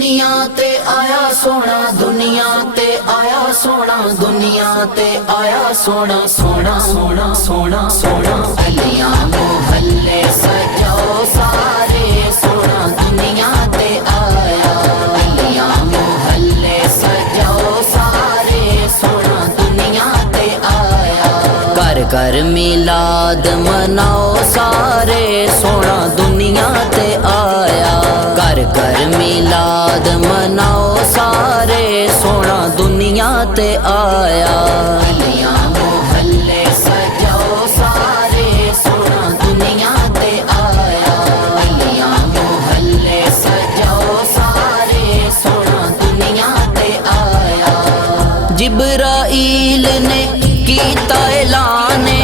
दुनिया ते आया सोना, दुनिया ते आया सोना, दुनिया ते आया सोना, सोना सोना सोना सोना। गलियां मोहल्ले सजाओ सारे सोना, दुनिया ते आया। गलियां मोहल्ले सजाओ सारे सोना, दुनिया ते आया। घर घर मिलाद मनाओ सारे सोना, दुनिया ते आया। घर घर मिलाद मनाओ सारे सोना, दुनिया ते आया। गलियां मोहल्ले सजाओ सारे सोना, दुनिया ते आया। गलियां मोहल्ले सजाओ सारे सोना, दुनिया ते आया। जिब्राईल ने कीता ऐलाने,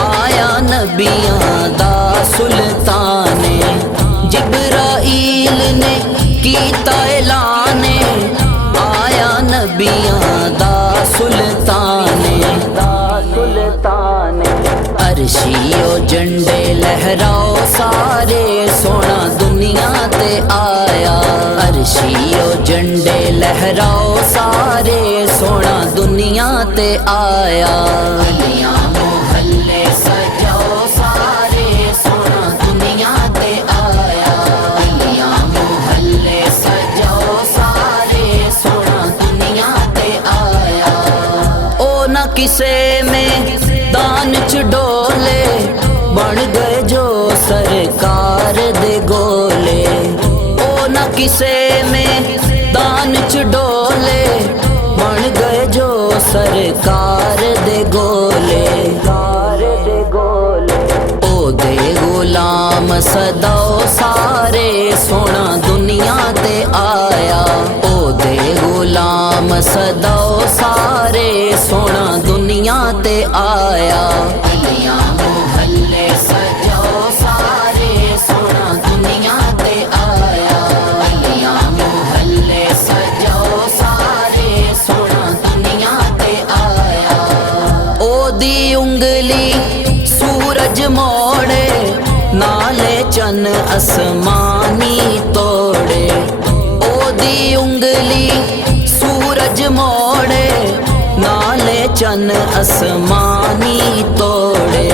आया नबियां दा सुल्ताने। जिब्राईल ने कीता ऐलाने, आया नबियां दा सुल्ताने। अर्शियो झंडे लहराओ सारे सोना, दुनिया ते आया। अर्शियो झंडे लहराओ सारे सोना, दुनिया ते आया। गलियां मोहल्ले सजाओ सारे सोना, दुनिया ते आया। गलियां मोहल्ले सजाओ सारे सोना, दुनिया ते आया। ओ ना किसे में दान च डोले, बन गए जो सरकार दे गोले। ओ ना किसे में दान च डोले, बन गए जो सरकार दे गोले। ओ दे गुलाम सदाओ सारे सोना, दुनिया ते आया। ओ दे गुलाम सदाओ सारे सोना, दुनिया ते आया। गलियां मोहल्ले सजाओ सारे सोना, दुनिया ते आया। गलियां मोहल्ले सजाओ सारे सोना, दुनिया ते आया। ओदी उंगली सूरज मोड़े, नाले चन आसमानी तोड़े। ओदी उंगली सूरज मोड़े, नाले चन आसमानी तोड़े।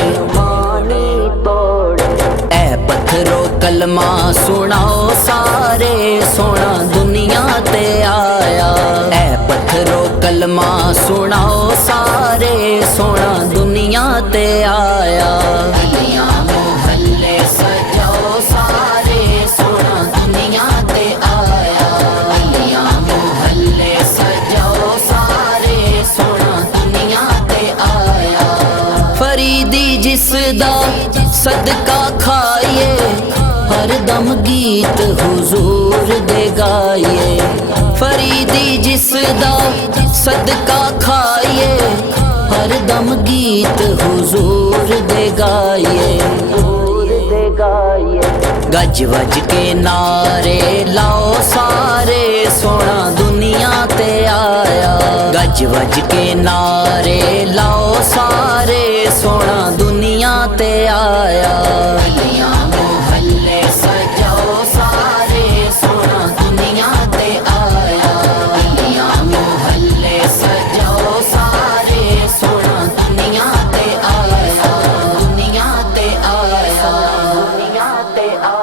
ऐ पत्थरो कलमा सुनाओ सारे सोना, दुनिया ते आया। ऐ पत्थरो कलमा सुनाओ सारे सोना, दुनिया ते आया। गलियां मोहल्ले सजाओ सारे सोना, दुनिया ते आया। गलियां मोहल्ले सजाओ सारे सोना, दुनिया ते आया। फरीदी जिसदा सदका खाइए, हर दम गीत हुजूर दे गाइए। फरीदी जिसदा सदका खाइए, हर दम गीत हुजूर दे गाइए। गज वज के नारे लाओ सारे सोना, दुनिया ते आया। गज वज के नारे लाओ सारे सोना, दुनिया ते आया। गलियां मोहल्ले सजाओ सारे सोना, दुनिया ते आया। गलियां मोहल्ले सजाओ सारे सोना, दुनिया ते आया। दुनिया ते आया। दुनिया ते आया।